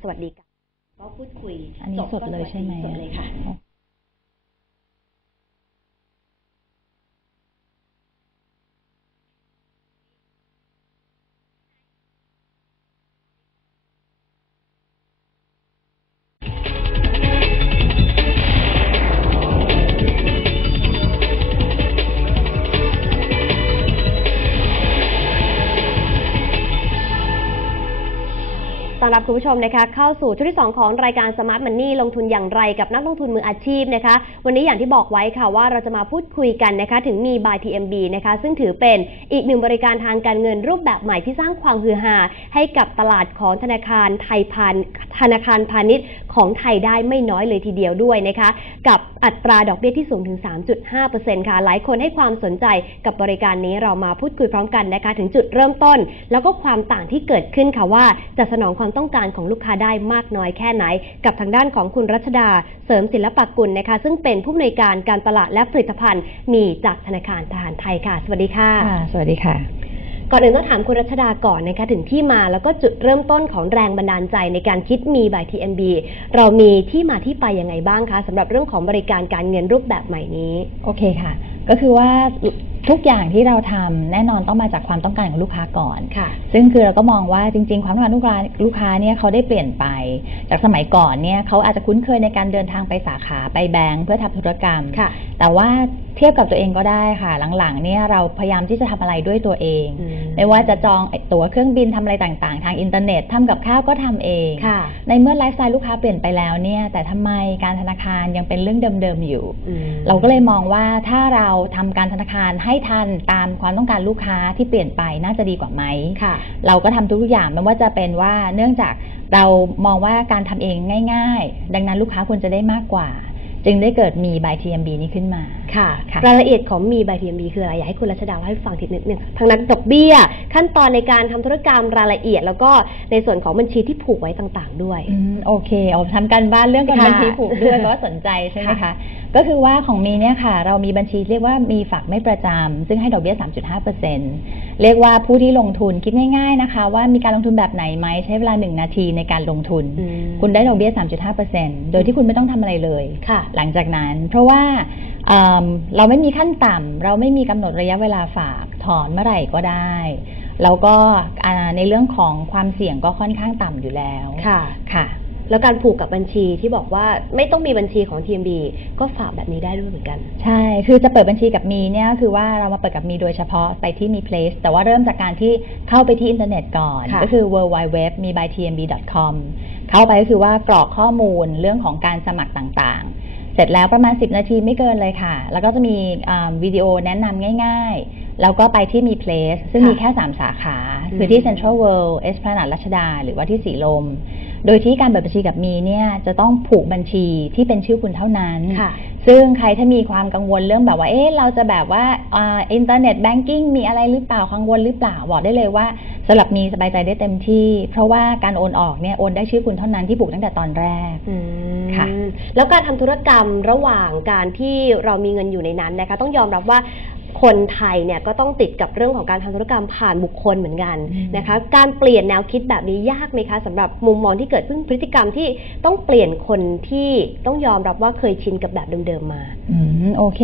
สวัสดีค่ะก็พูดคุยอันนี้จบสดก็เลยใช่ไหมสดเลยค่ะ คุณผู้ชมนะคะเข้าสู่ช่วงที่ 2 ของรายการ Smart Money ลงทุนอย่างไรกับนักลงทุนมืออาชีพนะคะ วันนี้อย่างที่บอกไว้ค่ะว่าเราจะมาพูดคุยกันนะคะถึงมี by TMB นะคะซึ่งถือเป็นอีกหนึ่งบริการทางการเงินรูปแบบใหม่ที่สร้างความฮือฮาให้กับตลาดของธนาคารไทยพาณธนาคารพาณิชย์ของไทยได้ไม่น้อยเลยทีเดียวด้วยนะคะกับอัตราดอกเบี้ยที่สูงถึง 3.5%ค่ะ หลายคนให้ความสนใจกับบริการนี้เรามาพูดคุยพร้อมกันนะคะถึงจุดเริ่มต้น แล้วก็ความต่างที่เกิดขึ้นค่ะว่าจะสนองความต้องการของลูกค้าได้มากน้อยแค่ไหน กับทางด้านของคุณรัชดาเสริมศิลปกุลนะคะ ซึ่งเป็นผู้อำนวยการการตลาดและผลิตภัณฑ์ มีจากธนาคารทหารไทยค่ะ สวัสดีค่ะค่ะสวัสดีค่ะ ก่อนอื่นต้องถามคุณรัชดาก่อนนะคะถึงที่มาแล้วก็จุดเริ่มต้นของแรงบันดาลใจในการคิดมี by TMB เรามีที่มาที่ไปยังไงบ้างคะสำหรับเรื่องของบริการการเงินรูปแบบใหม่นี้ โอเคค่ะ ก็คือว่า ทุกอย่างที่เราทำแน่นอนต้องมาจากความต้องการของลูกค้าก่อนค่ะ ซึ่งคือเราก็มองว่าจริง ๆ ความต้องการลูกค้าลูกค้าเนี่ยเขาได้เปลี่ยนไป จากสมัยก่อนเนี่ยเขาอาจจะคุ้นเคยในการเดินทางไปสาขาไปแบงก์เพื่อทำธุรกรรมค่ะ แต่ว่าเทียบกับตัวเองก็ได้ค่ะ หลังๆเนี่ยเราพยายามที่จะทำอะไรด้วยตัวเองอืมไม่ว่าจะจองไอ้ตั๋วเครื่องบินทำอะไรต่างๆ ทางอินเทอร์เน็ตทำกับข้าวก็ทำเองค่ะในเมื่อไลฟ์สไตล์ลูกค้าเปลี่ยนไปแล้วเนี่ยแต่ทำไมการธนาคารยังเป็นเรื่องเดิมๆอยู่อืมเราก็เลยมองว่าถ้าเราทำการธนาคารให้ทันตามความต้องการลูกค้าที่เปลี่ยนไปน่าจะดีกว่าไหมค่ะเราก็ทำทุกๆอย่างไม่ว่าจะเป็นว่าเนื่องจากเรามองว่าการทำเองง่าย ๆ ดังนั้นลูกค้าควรจะได้มากกว่า จึงได้เกิดมี by TMB นี้ขึ้นมา ค่ะค่ะรายละเอียดของมี by TMB คืออะไร อยากให้คุณรัชดาเล่าให้ฟังทีนิดนึงทางนั้นดอกเบี้ย ขั้นตอนในการทำธุรกรรมรายละเอียด แล้วก็ในส่วนของบัญชีที่ผูกไว้ต่างๆ ด้วยอืมโอเคเอาทำการบ้านเรื่องการค่ะบัญชีผูกด้วยเพราะว่าสนใจใช่ไหมคะค่ะก็คือว่าของมีเนี่ยค่ะ เรามีบัญชีเรียกว่ามีฝากไม่ประจำซึ่งให้ดอกเบี้ย 3.5%เรียกว่าผู้ที่ลงทุนคิดง่าย ๆนะคะ ว่ามีการลงทุนแบบไหนไหมใช้เวลา 1 นาทีในการลงทุนอืมคุณได้ดอกเบี้ย 3.5%โดยที่คุณไม่ต้องทำอะไรเลยค่ะหลังจากนั้น เพราะว่าเอิ่มเราไม่มีขั้นต่ำเราไม่มีกำหนดระยะเวลาฝากถอนเมื่อไหร่ก็ได้แล้วก็อ่าในเรื่องของความเสี่ยงก็ค่อนข้างต่ำอยู่แล้วค่ะค่ะ แล้วการผูกกับบัญชีที่บอกว่าไม่ต้องมีบัญชีของ TMB ก็ฝากแบบนี้ได้ด้วยเหมือนกัน ใช่ คือจะเปิดบัญชีกับมีเนี่ยก็คือว่าเรามาเปิดกับมีโดยเฉพาะไปที่มี place แต่ว่าเริ่มจากการที่เข้าไปที่อินเทอร์เน็ตก่อนค่ะก็คือ w w w m i b y t m b com เข้าไปก็คือว่ากรอกข้อมูลเรื่องของการสมัครต่างๆ เสร็จแล้วประมาณ 10 นาทีไม่เกินเลยค่ะ แล้วก็จะมีอ่าวิดีโอแนะนำง่ายๆ แล้วก็ไปที่มี place ซึ่งค่ะมีแค่ 3 สาขาอืมคือที่ Central World Esplanade รัชดา หรือว่าที่สีลม โดยที่การเปิดบัญชีกับมีเนี่ยจะต้องผูกบัญชีที่เป็นชื่อคุณเท่านั้นค่ะซึ่งใครถ้ามีความกังวลเรื่องแบบว่า เอ๊ะ เราจะแบบว่าอินเทอร์เน็ตแบงกิ้งมีอะไรหรือเปล่า กังวลหรือเปล่า บอกได้เลยว่าสำหรับมีสบายใจได้เต็มที่ เพราะว่าการโอนออกเนี่ยโอนได้ชื่อคุณเท่านั้นที่ผูกตั้งแต่ตอนแรกอืมค่ะแล้วการทำธุรกรรมระหว่างการที่เรามีเงินอยู่ในนั้นนะคะต้องยอมรับว่า คนไทยเนี่ยก็ต้องติดกับเรื่องของการทำธุรกรรมผ่านบุคคลเหมือนกันอืมนะคะ การเปลี่ยนแนวคิดแบบนี้ยากไหมคะสำหรับมุมมองที่เกิดขึ้นพฤติกรรมที่ต้องเปลี่ยนคนที่ต้องยอมรับว่าเคยชินกับแบบเดิมๆมาอืมโอเค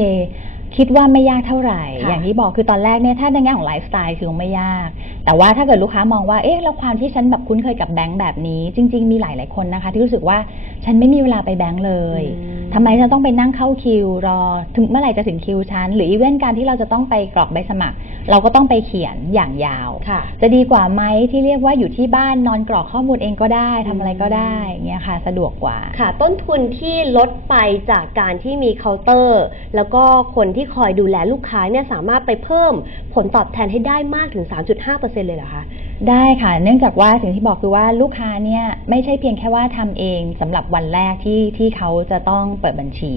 คิดว่าไม่ยากเท่าไหร่ค่ะอย่างที่บอกคือตอนแรกเนี่ยถ้าในแง่ของไลฟ์สไตล์คือไม่ยาก แต่ว่าถ้าเกิดลูกค้ามองว่า เอ๊ะ แล้วความที่ฉันแบบคุ้นเคยกับแบงก์แบบนี้ จริง ๆ มีหลาย ๆ คนนะคะ ที่รู้สึกว่า ฉันไม่มีเวลาไปแบงก์เลยอืมทำไมฉันต้องไปนั่งเข้าคิว รอ ถึงเมื่อไหร่จะถึงคิวฉัน หรืออีเวนต์การที่เราจะต้องไปกรอกใบสมัคร เราก็ต้องไปเขียนอย่างยาวค่ะจะดีกว่าไหมที่เรียกว่าอยู่ที่บ้านนอนกรอกข้อมูลเองก็ได้ทำอะไรก็ได้เงี้ยค่ะ สะดวกกว่า ค่ะ ต้นทุนที่ลดไปจากการที่มีเคาน์เตอร์ แล้วก็คนที่คอยดูแลลูกค้าเนี่ยสามารถไปเพิ่มผลตอบแทนให้ได้มากถึง 3.5%เลยเหรอคะ ได้ค่ะ เนื่องจากว่าสิ่งที่บอกคือว่าลูกค้าเนี่ยไม่ใช่เพียงแค่ว่าทำเองสำหรับวันแรกที่ที่เขาจะต้องเปิดบัญชี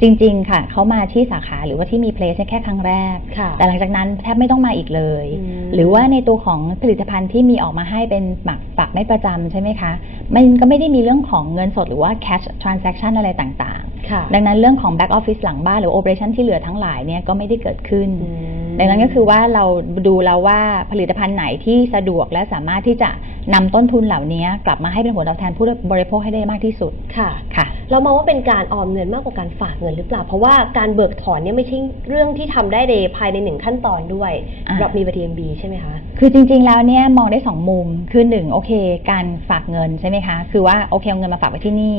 จริง ๆ ค่ะเขามาที่สาขาหรือว่าที่มีเพลสแค่ครั้งแรกค่ะแต่หลังจากนั้นแทบไม่ต้องมาอีกเลยอืมหรือว่าในตัวของผลิตภัณฑ์ที่มีออกมาให้เป็นหมักฝากไม่ประจำใช่ไหมคะมันก็ไม่ได้มีเรื่องของเงินสดหรือว่า cash transaction อะไรต่างค่ะๆดังนั้นเรื่องของ back office หลังบ้านหรือ operation ที่เหลือทั้งหลายเนี่ยก็ไม่ได้เกิดขึ้นอืม ดังนั้นก็คือว่าเราดูแล้วว่าผลิตภัณฑ์ไหนที่สะดวกและสามารถที่จะนำต้นทุนเหล่านี้กลับมาให้เป็นผลตอบแทนผู้บริโภคให้ได้มากที่สุดค่ะค่ะ เรามองว่าเป็นการออมเงินมากกว่าการฝากเงินหรือเปล่า เพราะว่าการเบิกถอนเนี่ยไม่ใช่เรื่องที่ทำได้ในภายในหนึ่งขั้นตอนด้วยอ่าสำหรับมีบัตร TMB ใช่ไหมคะคือจริง ๆ แล้วเนี่ยมองได้สองมุมคือหนึ่งโอเค การฝากเงินใช่ไหมคะ คือว่าโอเคเอาเงินมาฝากไว้ที่นี่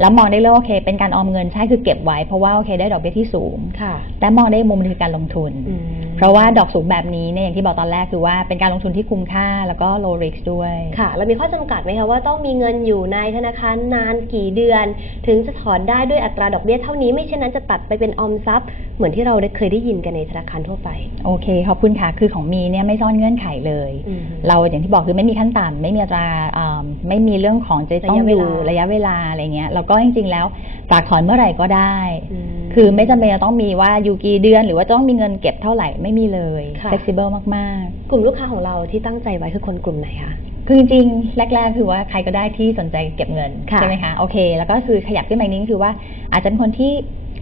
แล้วมองได้เลยว่าโอเค เป็นการออมเงินใช่คือเก็บไว้เพราะว่าโอเค ได้ดอกเบี้ยที่สูงค่ะแต่มองได้มุมหนึงคือการลงทุนอืมเพราะว่าดอกสูงแบบนี้เนี่ยอย่างที่บอกตอนแรกคือว่าเป็นการลงทุนที่คุ้มค่าแล้วก็ low risk ด้วยค่ะ แล้วมีข้อจำกัดไหมคะว่าต้องมีเงินอยู่ในธนาคารนานกี่เดือน ถึงจะถอนได้ด้วยอัตราดอกเบี้ยเท่านี้ไม่เช่นนั้นจะตัดไปเป็นออมทรัพย์ เหมือนที่เราได้เคยได้ยินกันในธนาคารทั่วไป โอเคขอบคุณค่ะคือของมีเนี่ยไม่ซ่อนเงื่อนไขเลยอืมเราอย่างที่บอกคือไม่มีขั้นต่ำไม่มีอัตราอ่าไม่มีเรื่องของจะต้องอยู่ระยะเวลาระยะเวลาอะไรเงี้ยแล้วก็จริงๆแล้ว ฝากถอนเมื่อไหร่ก็ได้มคือไม่จำเป็นจะต้องมีว่าอยู่กี่เดือน หรือว่าต้องมีเงินเก็บเท่าไหร่ไม่มีเลยค่ะ flexible มากกลุ่มลูกค้าของเราที่ตั้งใจไว้คือคนกลุ่มไหนคะๆคือจริงๆ แรก ๆ คือว่าใครก็ได้ที่สนใจเก็บเงินค่ะใช่ไหมคะโอเค แล้วก็คือขยับขึ้นมาอีกนิดคือว่าอาจจะเป็นคนที่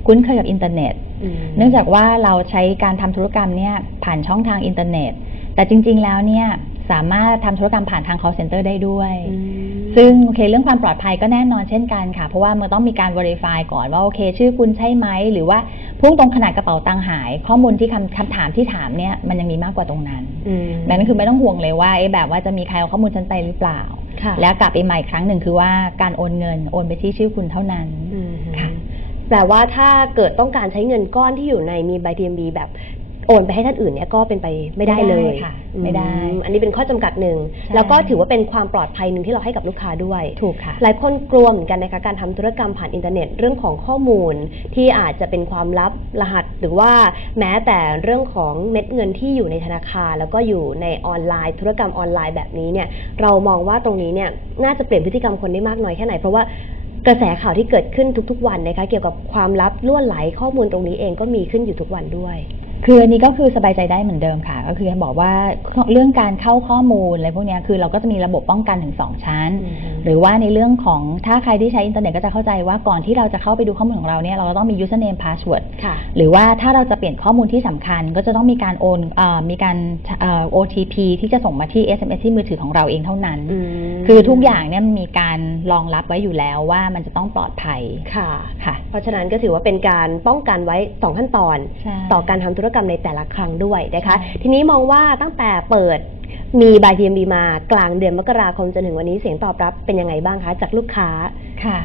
คุ้นเคยกับอินเทอร์เน็ตอืมเนื่องจากว่าเราใช้การทำธุรกรรมเนี่ยผ่านช่องทางอินเทอร์เน็ต แต่จริง ๆ แล้วเนี่ย สามารถทำธุรกรรมผ่านทาง call center ได้ด้วยอืมซึ่งโอเคเรื่องความปลอดภัยก็แน่นอนเช่นกันค่ะ เพราะว่ามันต้องมีการ verify ก่อนว่าโอเค ชื่อคุณใช่ไหม หรือว่าพุ่งตรงขนาดกระเป๋าตังค์หาย ข้อมูลที่คำคำถามที่ถามเนี่ยมันยังมีมากกว่าตรงนั้นอืมดังนั้นคือไม่ต้องห่วงเลยว่าเอ๊ะแบบว่าจะมีใครเอาข้อมูลฉันไปหรือเปล่าค่ะแล้วกลับไปใหม่อีกครั้งหนึ่งคือว่าการโอนเงินโอนไปที่ชื่อคุณเท่านั้นอืมค่ะแปลว่าถ้าเกิดต้องการใช้เงินก้อนที่อยู่ในมีใบ TMB แบบ โอนไปให้ท่านอื่นเนี่ยก็เป็นไปไม่ได้เลย ไม่ได้ค่ะไม่ได้อือันนี้เป็นข้อจำกัดหนึ่งใช่แล้วก็ถือว่าเป็นความปลอดภัยหนึ่งที่เราให้กับลูกค้าด้วย ถูกค่ะ หลายคนกลัวเหมือนกันนะคะการทำธุรกรรมผ่านอินเทอร์เน็ตเรื่องของข้อมูลที่อาจจะเป็นความลับรหัส หรือว่าแม้แต่เรื่องของเม็ดเงินที่อยู่ในธนาคาร แล้วก็อยู่ในออนไลน์ ธุรกรรมออนไลน์แบบนี้เนี่ยเรามองว่าตรงนี้เนี่ยน่าจะเปลี่ยนพฤติกรรมคนได้มากน้อยแค่ไหนเพราะว่ากระแสข่าวที่เกิดขึ้นทุกๆวันนะคะเกี่ยวกับความลับล่วนไหลข้อมูลตรงนี้เองก็มีขึ้นอยู่ทุกวันด้วย คืออันนี้ก็คือสบายใจได้เหมือนเดิมค่ะ ก็คือบอกว่าเรื่องการเข้าข้อมูลอะไรพวกเนี้ยคือเราก็จะมีระบบป้องกันถึงสองชั้นอือฮึหรือว่าในเรื่องของถ้าใครที่ใช้อินเทอร์เน็ตก็จะเข้าใจว่าก่อนที่เราจะเข้าไปดูข้อมูลของเราเนี่ยเราก็ต้องมี username password ค่ะหรือว่าถ้าเราจะเปลี่ยนข้อมูลที่สำคัญ ก็จะต้องมีการโอนเออมีการเอ่อ OTP ที่จะส่งมาที่ SMS ที่มือถือของเราเองเท่านั้นมคือทุกอย่างเนี่ยมันมีการรองรับไว้อยู่แล้วว่ามันจะต้องปลอดภัยค่ะค่ะ เพราะฉะนั้นก็ถือว่าเป็นการป้องกันไว้สองขั้นตอนใช่ต่อการทำธุรกรรมในแต่ละครั้งด้วยนะคะ ทีนี้มองว่าตั้งแต่เปิดมีบายทีมดีมากลางเดือนมกราคมจนถึงวันนี้เสียงตอบรับเป็นยังไงบ้างคะ จากลูกค้าค่ะ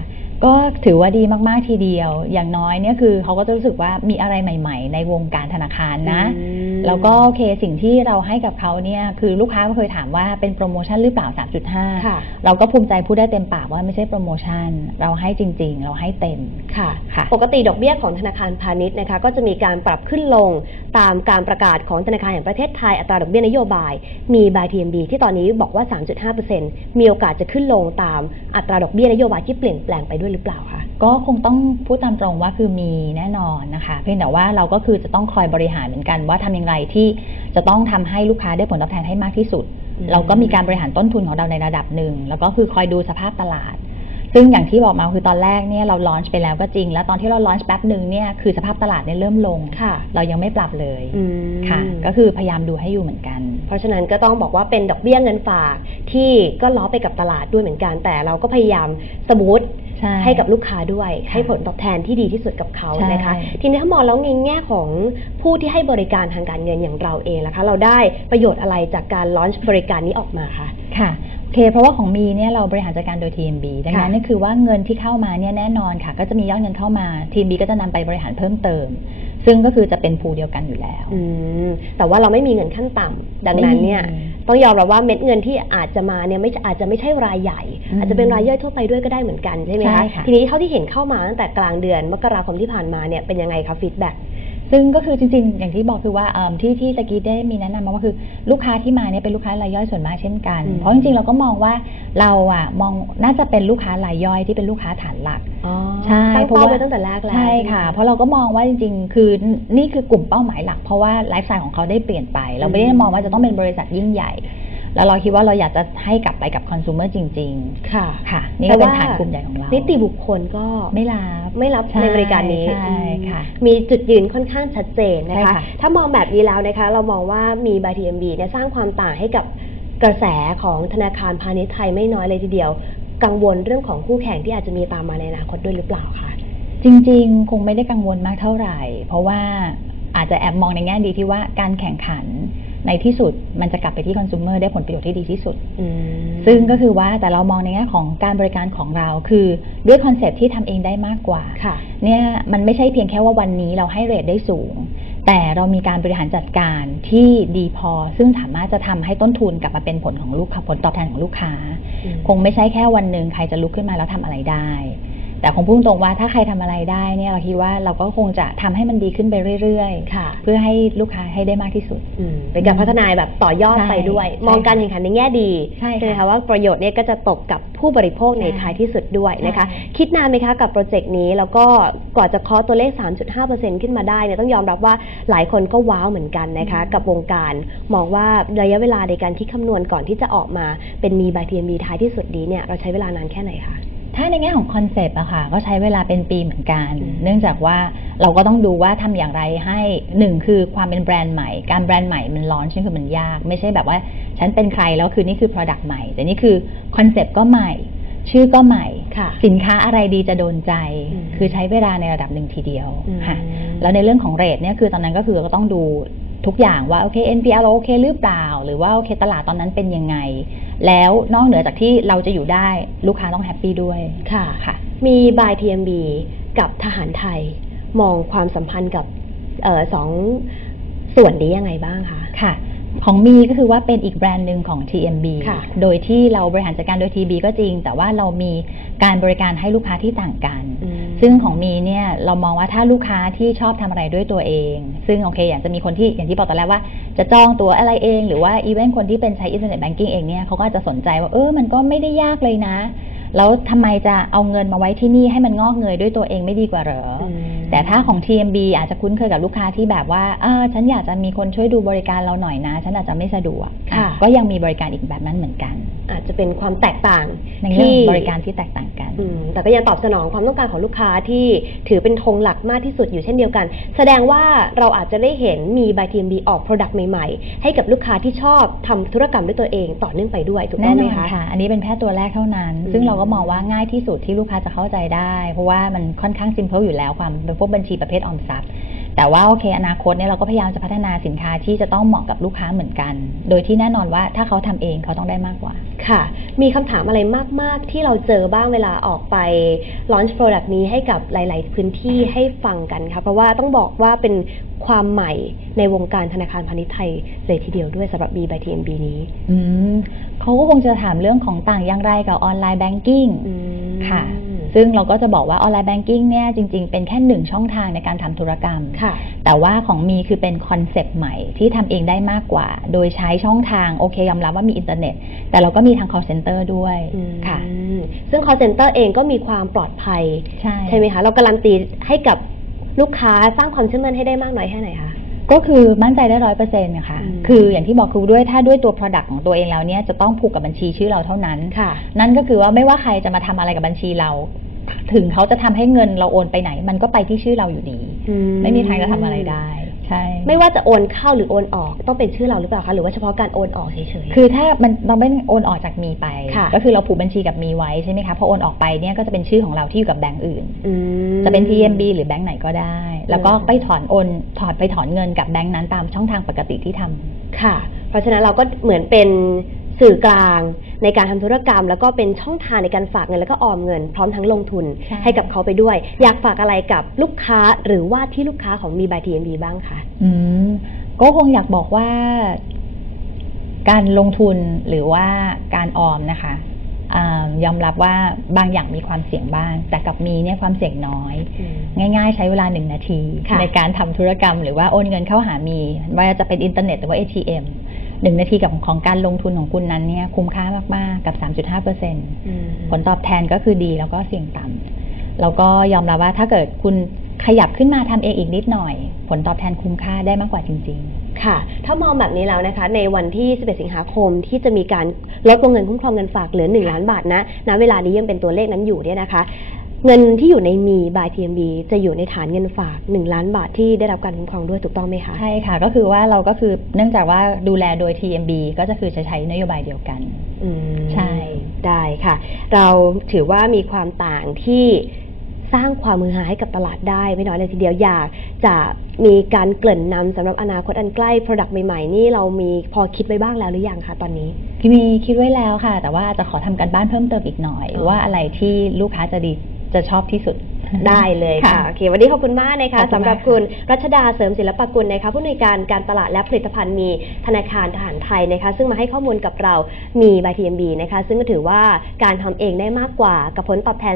ก็ถือว่าดีมากๆทีเดียว อย่างน้อยเนี่ยคือเขาก็จะรู้สึกว่ามีอะไรใหม่ ๆ ในวงการธนาคารนะอืมแล้วก็โอเคสิ่งที่เราให้กับเขาเนี่ยคือลูกค้าก็เคยถามว่าเป็นโปรโมชั่นหรือเปล่า 3.5ค่ะเราก็ภูมิใจพูดได้เต็มปากว่าไม่ใช่โปรโมชั่น เราให้จริง ๆ เราให้เต็มค่ะค่ะ ปกติดอกเบี้ยของธนาคารพาณิชย์นะคะก็จะมีการปรับขึ้นลงตามการประกาศของธนาคารแห่งประเทศไทยอัตราดอกเบี้ยนโยบาย มีบาย TMB ที่ตอนนี้บอกว่า 3.5%มีโอกาสจะขึ้นลงตามอัตราดอกเบี้ยนโยบายที่เปลี่ยนแปลงไปด้วยหรือเปล่าคะก็คงต้องพูดตามตรงว่าคือมีแน่นอนนะคะ เพียงแต่ว่าเราก็คือจะต้องคอยบริหารเหมือนกันว่าทำอย่างไรที่จะต้องทำให้ลูกค้าได้ผลตอบแทนให้มากที่สุด เราก็มีการบริหารต้นทุนของเราในระดับหนึ่งแล้วก็คือคอยดูสภาพตลาด ซึ่งอย่างที่บอกมาคือตอนแรกเนี่ยเราลอนช์ไปแล้วก็จริง แล้วตอนที่เราลอนช์แป๊บหนึ่งเนี่ยคือสภาพตลาดเนี่ยเริ่มลงค่ะเรายังไม่ปรับเลยอืมค่ะ ก็คือพยายามดูให้อยู่เหมือนกัน เพราะฉะนั้นก็ต้องบอกว่าเป็นดอกเบี้ยเงินฝากที่ก็ล้อไปกับตลาดด้วยเหมือนกัน แต่เราก็พยายามสมูทใช่ให้กับลูกค้าด้วยค่ะให้ผลตอบแทนที่ดีที่สุดกับเขาใช่นะคะ ทีนี้ถ้ามองแล้วในแง่ของผู้ที่ให้บริการทางการเงินอย่างเราเองล่ะคะ เราได้ประโยชน์อะไรจากการลอนช์บริการนี้ออกมาคะค่ะโอ เคเพราะว่าของมีเนี่ยเราบริหารจัดการโดย TMB ดังนั้นค่ะนี่คือว่าเงินที่เข้ามาเนี่ยแน่นอนค่ะ ก็จะมียอดเงินเข้ามา TMB ก็จะนำไปบริหารเพิ่มเติม ซึ่งก็คือจะเป็นภูเดียวกันอยู่แล้วอืมแต่ว่าเราไม่มีเงินขั้นต่ำดังนั้นเนี่ยไม่มีต้องยอมรับว่าเม็ดเงินที่อาจจะมาเนี่ยไม่อาจจะไม่ใช่รายใหญ่อืมอาจจะเป็นรายย่อยทั่วไปด้วยก็ได้เหมือนกันใช่ไหมใช่คะค่ะทีนี้เท่าที่เห็นเข้ามาตั้งแต่กลางเดือนมกราคมที่ผ่านมาเนี่ยเป็นยังไงคะฟีดแบ็ก ซึ่งก็คือจริงๆ อย่างที่บอกคือว่าเอิ่มที่ที่ตะกี้ได้มีแนะนำมาว่าคือลูกค้าที่มาเนี่ยเป็นลูกค้ารายย่อยส่วนมากเช่นกันอืมเพราะจริงๆ เราก็มองว่าเราอะมองน่าจะเป็นลูกค้ารายย่อยที่เป็นลูกค้าฐานหลักใช่ตั้งเพราะเป้าว่าไว้ตั้งแต่แรกแล้วใช่ค่ะ เพราะเราก็มองว่าจริงๆ คือนี่คือกลุ่มเป้าหมายหลัก เพราะว่าไลฟ์สไตล์ของเขาได้เปลี่ยนไป เราไม่ได้มองว่าจะต้องเป็นบริษัทยิ่งใหญ่ แล้วเราคิดว่าเราอยากจะให้กลับไปกับคอน sumer จริงค่ะๆค่ะ นี่ก็เป็นฐานกลุ่มใหญ่ของเรา นิติบุคคลก็ไม่รับไม่รับใช่ในบริการนี้ ใช่อืมค่ะ มีจุดยืนค่อนข้างชัดเจนนะใช่คะค่ะถ้ามองแบบนี้แล้วนะคะ เรามองว่ามีบ t ทีเอ็มบีเนี่ยสร้างความต่างให้กับกระแสของธนาคารพาณิชย์ไทยไม่น้อยเลยทีเดียว กังวลเรื่องของคู่แข่งที่อาจจะมีตามมาในอนาคตด้วยหรือเปล่าคะจริง ๆ คงไม่ได้กังวลมากเท่าไหร่ เพราะว่าอาจจะแอบมองในแง่ดีที่ว่าการแข่งขัน ในที่สุดมันจะกลับไปที่คอน sumer ได้ผลประโยชน์ที่ดีที่สุดอืมซึ่งก็คือว่าแต่เรามองในแง่ของการบริการของเรา คือด้วยคอนเซปต์ที่ทำเองได้มากกว่าค่ะเนี่ยมันไม่ใช่เพียงแค่ว่าวันนี้เราให้เรทได้สูง แต่เรามีการบริหารจัดการที่ดีพอ ซึ่งสามารถจะทำให้ต้นทุนกลับมาเป็นผลของลูกค้าผลตอบแทนของลูกค้าอืมคงไม่ใช่แค่วันหนึ่งใครจะลุกขึ้นมาแล้วทำอะไรได้ แต่คงพูดตรงๆว่าถ้าใครทำอะไรได้เนี่ยเราคิดว่าเราก็คงจะทำให้มันดีขึ้นไปเรื่อยค่ะๆเพื่อให้ลูกค้าให้ได้มากที่สุดอืมเป็นการพัฒนาแบบต่อยอดใช่ไปด้วยใช่มองการแข่งขันในแง่ดีใช่ค่ะไหมคะว่าประโยชน์เนี่ยก็จะตกกับผู้บริโภคในใช่ท้ายที่สุดด้วยนะคะใช่คิดนานไหมคะกับโปรเจกต์นี้แล้วก็กว่าจะเคาะตัวเลข 3.5%ขึ้นมาได้เนี่ยต้องยอมรับว่าหลายคนก็ว้าวเหมือนกันนะคะ กับวงการมองว่าระยะเวลาในการคิดคำนวณก่อนที่จะออกมาเป็นมีบายทีมีท้ายที่สุดนี้เนี่ยเราใช้เวลานานแค่ไหนคะ ถ้าในแง่ของคอนเซปต์อะค่ะก็ใช้เวลาเป็นปีเหมือนกันอืมเนื่องจากว่าเราก็ต้องดูว่าทำอย่างไรให้หนึ่งคือความเป็นแบรนด์ใหม่ การแบรนด์ใหม่มันร้อนใช่คือมันยาก ไม่ใช่แบบว่าฉันเป็นใครแล้วคือนี่คือ Product ใหม่ แต่นี่คือคอนเซปต์ก็ใหม่ ชื่อก็ใหม่ค่ะสินค้าอะไรดีจะโดนใจอืมคือใช้เวลาในระดับหนึ่งทีเดียวอืมค่ะแล้วในเรื่องของเรทเนี่ยคือตอนนั้นก็คือก็ต้องดู ทุกอย่างว่าโอเค NPL เราโอเคหรือเปล่า หรือว่าโอเคตลาดตอนนั้นเป็นยังไง แล้วนอกเหนือจากที่เราจะอยู่ได้ลูกค้าต้องแฮปปี้ด้วยค่ะค่ะ มีบาย TMB กับทหารไทยมองความสัมพันธ์กับเออสองส่วนนี้ยังไงบ้างคะค่ะของมีก็คือว่าเป็นอีกแบรนด์หนึ่งของ TMB ค่ะโดยที่เราบริหารจัดการโดย TB ก็จริง แต่ว่าเรามีการบริการให้ลูกค้าที่ต่างกันอืม ซึ่งของมีเนี่ยเรามองว่าถ้าลูกค้าที่ชอบทำอะไรด้วยตัวเอง ซึ่งโอเคอย่างจะมีคนที่อย่างที่บอกตอนแรกว่า จะจองตัวอะไรเอง หรือว่าอีเวนต์คนที่เป็นใช้อินเทอร์เน็ตแบงกิ้งเองเนี่ยเขาก็อาจจะสนใจว่าเออมันก็ไม่ได้ยากเลยนะ แล้วทำไมจะเอาเงินมาไว้ที่นี่ให้มันงอกเงยด้วยตัวเองไม่ดีกว่าเหรอออืมแต่ถ้าของ TMB อาจจะคุ้นเคยกับลูกค้าที่แบบว่าเออฉันอยากจะมีคนช่วยดูบริการเราหน่อยนะ ฉันอาจจะไม่สะดวกค่ะอะก็ยังมีบริการอีกแบบนั้นเหมือนกัน อาจจะเป็นความแตกต่างในเรื่องที่ของบริการที่แตกต่างกันอืมแต่ก็ยังตอบสนองความต้องการของลูกค้าที่ถือเป็นธงหลักมากที่สุดอยู่เช่นเดียวกัน แสดงว่าเราอาจจะได้เห็นมีบายทีมบีออก Product ใหม่ๆ ให้กับลูกค้าที่ชอบทำธุรกรรมด้วยตัวเองต่อเนื่องไปด้วยถูกต้แน่องไหนมอนคะค่ะ อันนี้เป็นแค่ตัวแรกเท่านั้นอืมซึ่งเราก็มองว่าง่ายที่สุดที่ลูกค้าจะเข้าใจได้ เพราะว่ามันค่อนข้างซิมเพิลอยู่แล้วความเป็นพวกบัญชีประเภทออมทรัพย์แต่ว่าโอเค อนาคตเนี่ยเราก็พยายามจะพัฒนาสินค้าที่จะต้องเหมาะกับลูกค้าเหมือนกัน โดยที่แน่นอนว่าถ้าเขาทำเองเขาต้องได้มากกว่าค่ะ มีคำถามอะไรมาก ๆ ที่เราเจอบ้างเวลาออกไป launch product นี้ให้กับหลาย ๆ พื้นที่ให้ฟังกันค่ะ เพราะว่าต้องบอกว่าเป็นความใหม่ในวงการธนาคารพาณิชย์ไทยเลยทีเดียวด้วยสำหรับ B by TMB นี้อืมเขาก็คงจะถามเรื่องของต่างอย่างไรกับออนไลน์แบงกิ้งอืมค่ะ ซึ่งเราก็จะบอกว่าออนไลน์แบงกิ้งเนี่ยจริงๆ เป็นแค่หนึ่งช่องทางในการทำธุรกรรมค่ะแต่ว่าของมีคือเป็นคอนเซปต์ใหม่ที่ทำเองได้มากกว่า โดยใช้ช่องทางโอเคยอมรับว่ามีอินเทอร์เน็ต แต่เราก็มีทาง call center ด้วยอืมค่ะ ซึ่ง call center เองก็มีความปลอดภัยใช่ใช่ไหมคะ เราการันตีให้กับลูกค้าสร้างความเชื่อมั่นให้ได้มากน้อยแค่ไหนคะ ก็คือมั่นใจได้ร้อยเปอร์เซ็นต์ค่ะอืมคืออย่างที่บอกคือด้วยถ้าด้วยตัว Product ของตัวเองแล้วเนี่ยจะต้องผูกกับบัญชีชื่อเราเท่านั้นค่ะนั่นก็คือว่าไม่ว่าใครจะมาทำอะไรกับบัญชีเรา ถึงเขาจะทำให้เงินเราโอนไปไหน มันก็ไปที่ชื่อเราอยู่ดีอืไม่มีทางจะทำอะไรได้ ใช่ ไม่ว่าจะโอนเข้าหรือโอนออกต้องเป็นชื่อเราหรือเปล่าคะหรือว่าเฉพาะการโอนออกเฉยๆ คือถ้ามันเราไม่โอนออกจากมีไป ค่ะก็คือเราผูกบัญชีกับมีไว้ใช่ไหมคะพอโอนออกไปเนี่ยก็จะเป็นชื่อของเราที่อยู่กับแบงก์อื่นอืมจะเป็น TMB หรือแบงก์ไหนก็ได้ แล้วก็อืมไปถอนโอนถอนไปถอนเงินกับแบงก์นั้นตามช่องทางปกติที่ทำค่ะ เพราะฉะนั้นเราก็เหมือนเป็นสื่อกลาง ในการทำธุรกรรม แล้วก็เป็นช่องทางในการฝากเงินแล้วก็ออมเงิน พร้อมทั้งลงทุนใช่ให้กับเขาไปด้วย อยากฝากอะไรกับลูกค้าหรือว่าที่ลูกค้าของมีบายทีเอ็มบีบ้างคะอืมก็คงอยากบอกว่าการลงทุนหรือว่าการออมนะคะอายอมรับว่าบางอย่างมีความเสี่ยงบ้าง แต่กับมีเนี่ยความเสี่ยงน้อย ง่ายๆ ใช้เวลาหนึ่งนาทีค่ะในการทำธุรกรรมหรือว่าโอนเงินเข้าหามี ว่าจะเป็นอินเทอร์เน็ตหรือว่า ATM หนึ่งนาทีกับของการลงทุนของคุณนั้นเนี่ยคุ้มค่ามาก ๆ กับ 3.5%เปอร์เซ็นต์อืมผลตอบแทนก็คือดีแล้วก็เสี่ยงต่ำแล้วก็ยอมรับว่าถ้าเกิดคุณขยับขึ้นมาทำเองอีกนิดหน่อย ผลตอบแทนคุ้มค่าได้มากกว่าจริงค่ะ ถ้ามองแบบนี้แล้วนะคะ ในวันที่ 11 สิงหาคมที่จะมีการลดวงเงินคุ้มครองเงินฝากเหลือ 1 ล้านบาทนะณเวลานี้ยังเป็นตัวเลขนั้นอยู่เนี่ยนะคะ เงินที่อยู่ในมี by TMB จะอยู่ในฐานเงินฝาก 1 ล้านบาทที่ได้รับการคุ้มครองด้วยถูกต้องไหมคะ ใช่ค่ะ ก็คือว่าเราก็คือเนื่องจากว่าดูแลโดย TMB ก็จะคือจะใช้นโยบายเดียวกันอืมใช่ได้ค่ะ เราถือว่ามีความต่างที่สร้างความมือหาให้กับตลาดได้ไม่น้อยเลยทีเดียวอยากจะมีการเกริ่นนำสำหรับอนาคตอันใกล้ Product ใหม่ๆ นี่เรามีพอคิดไว้บ้างแล้วหรือยังคะตอนนี้ มีคิดไว้แล้วค่ะ แต่ว่าจะขอทำการบ้านเพิ่มเติมอีกหน่อยอ๋อว่าอะไรที่ลูกค้าจะดี จะชอบที่สุด ได้เลยค่ะค่ะโอเควันนี้ขอบคุณมากนะขคะอบคุณสำหรับมากค่ะคุณรัชดาเสริมศิลปกุลนะคะผู้อำนวยการการตลาดและผลิตภัณฑ์มีธนาคารทหารไทยนะคะ ซึ่งมาให้ข้อมูลกับเรามีบ TMB นะคะ ซึ่งก็ถือว่าการทำเองได้มากกว่ากับผลตอบแทน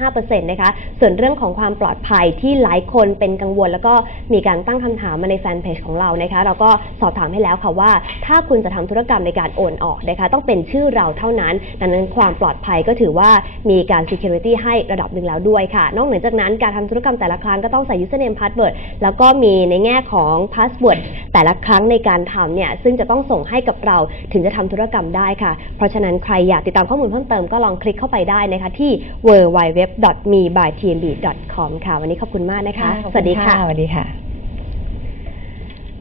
3.5%นะคะส่วนเรื่องของความปลอดภัยที่หลายคนเป็นกังวล แล้วก็มีการตั้งคำถามมาในแฟนเพจของเรานะคะ เราก็สอบถามให้แล้วค่ะว่า ถ้าคุณจะทำธุรกรรมในการโอนออกนะคะต้องเป็นชื่อเราเท่านั้น ดังนั้นความปลอดภัยก็ถือว่ามีการ security ให้ระดับหนึ่งแล้วด้วยค่ะนอกเหนือจากนั้นการทำธุรกรรมแต่ละครั้งก็ต้องใส่ username password แล้วก็มีในแง่ของ password แต่ละครั้งในการทำเนี่ยซึ่งจะต้องส่งให้กับเราถึงจะทำธุรกรรมได้ค่ะ เพราะฉะนั้นใครอยากติดตามข้อมูลเพิ่มเติมก็ลองคลิกเข้าไปได้นะคะที่ www.mebytmb.com ค่ะ วันนี้ขอบคุณมากนะคะขอบสวัสดีค่ะสวัสดีค่ะ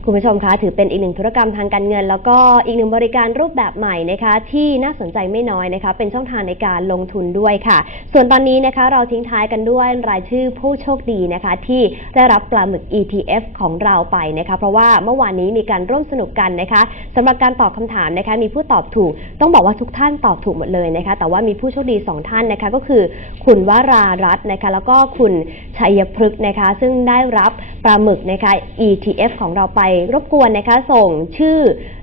คุณผู้ชมคะถือเป็นอีกหนึ่งธุรกรรมทางการเงิน แล้วก็อีกหนึ่งบริการรูปแบบใหม่นะคะที่น่าสนใจไม่น้อยนะคะเป็นช่องทางในการลงทุนด้วยค่ะ ส่วนตอนนี้นะคะเราทิ้งท้ายกันด้วยรายชื่อผู้โชคดีนะคะ ที่ได้รับปลาหมึก ETF ของเราไปนะคะเพราะว่าเมื่อวานนี้มีการร่วมสนุกกันนะคะสำหรับการตอบคำถามนะคะมีผู้ตอบถูก ต้องบอกว่าทุกท่านตอบถูกหมดเลยนะคะแต่ว่ามีผู้โชคดี 2 ท่านนะคะก็คือ คุณวรารัตน์นะคะแล้วก็คุณชัยพฤกษ์นะคะซึ่งได้รับปลาหมึกนะคะ ETF ของเราไปรบกวนนะคะ ส่งชื่อ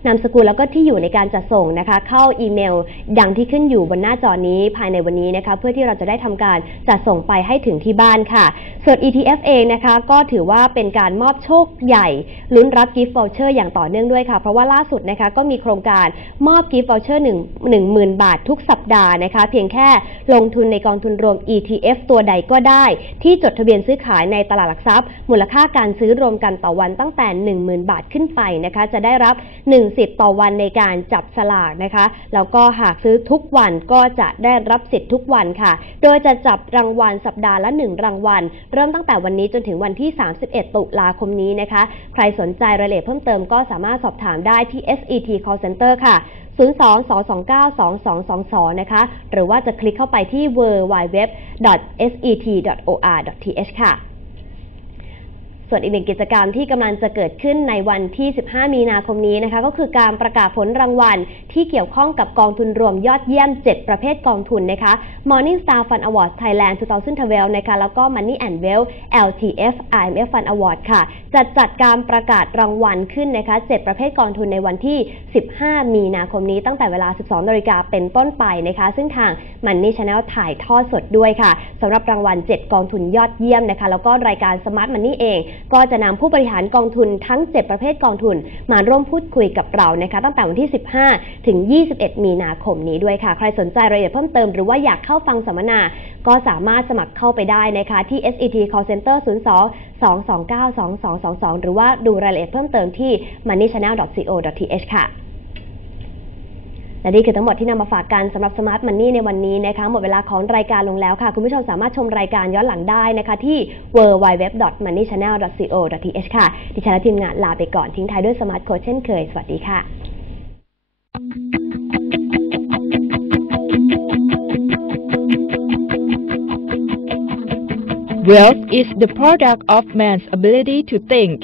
นามสกุลแล้วก็ที่อยู่ในการจัดส่งนะคะ เข้าอีเมล ดังที่ขึ้นอยู่บนหน้าจอนี้ภายในวันนี้นะคะ เพื่อที่เราจะได้ทำการจัดส่งไปให้ถึงที่บ้านค่ะ ส่วน ETF เองนะคะ ก็ถือว่าเป็นการมอบโชคใหญ่ลุ้นรับ gift voucher อย่างต่อเนื่องด้วยค่ะ เพราะว่าล่าสุดนะคะก็มีโครงการมอบ gift voucher 1 10,000บาททุกสัปดาห์นะคะ เพียงแค่ลงทุนในกองทุนรวม ETF ตัวใดก็ได้ ที่จดทะเบียนซื้อขายในตลาดหลักทรัพย์ มูลค่าการซื้อรวมกันต่อวันตั้งแต่0,000 บาทขึ้นไปนะคะ จะได้รับ 1 สิทธิ์ต่อวันในการจับสลากนะคะ แล้วก็หากซื้อทุกวันก็จะได้รับสิทธิ์ทุกวันค่ะ โดยจะจับรางวัลสัปดาห์ละ 1 รางวัล เริ่มตั้งแต่วันนี้จนถึงวันที่ 31 ตุลาคมนี้นะคะ ใครสนใจรายละเอียดเพิ่มเติมก็สามารถสอบถามได้ที่ SET Call Center ค่ะ02-229-2222 นะคะ หรือว่าจะคลิกเข้าไปที่ www.set.or.th ค่ะ ส่วนอีกหนึ่งกิจกรรมที่กำลังจะเกิดขึ้นในวันที่ 15 มีนาคมนี้นะคะ ก็คือการประกาศผลรางวัล ที่เกี่ยวข้องกับกองทุนรวมยอดเยี่ยม 7 ประเภทกองทุนนะคะ Morning Star Fund Awards Thailand 2012นะคะแล้วก็ Money and Wealth LTF IMF Fund Award ค่ะจัดจัดการประกาศรางวัลขึ้นนะคะ 7 ประเภทกองทุนในวันที่ 15 มีนาคมนี้ตั้งแต่เวลา 12 นาฬิกาเป็นต้นไปนะคะ ซึ่งทาง Money Channel ถ่ายทอดสดด้วยค่ะสำหรับรางวัล 7 กองทุนยอดเยี่ยมนะคะ แล้วก็รายการ Smart Money เองก็จะนำผู้บริหารกองทุนทั้ง 7 ประเภทกองทุน มาร่วมพูดคุยกับเรานะคะตั้งแต่วันที่ 15 ถึง 21 มีนาคมนี้ด้วยค่ะ ใครสนใจรายละเอียดเพิ่มเติมหรือว่าอยากเข้าฟังสัมมนา ก็สามารถสมัครเข้าไปได้นะคะที่ SET Call Center 02 229 2222 หรือว่าดูรายละเอียดเพิ่มเติมที่ moneychannel.co.th ค่ะ และนี่คือทั้งหมดที่นำมาฝากกันสำหรับ Smart Money ในวันนี้นะคะ หมดเวลาของรายการลงแล้วค่ะ คุณผู้ชมสามารถชมรายการย้อนหลังได้นะคะ ที่ www.moneychannel.co.th ค่ะ ดิฉันและทีมงานลาไปก่อนทิ้งท้ายด้วย Smart Code เช่นเคย สวัสดีค่ะ Wealth is the product of man's ability to think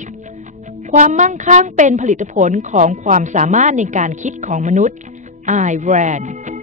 ความมั่งคั่งเป็นผลิตผลของความสามารถในการคิดของมนุษย์ I ran.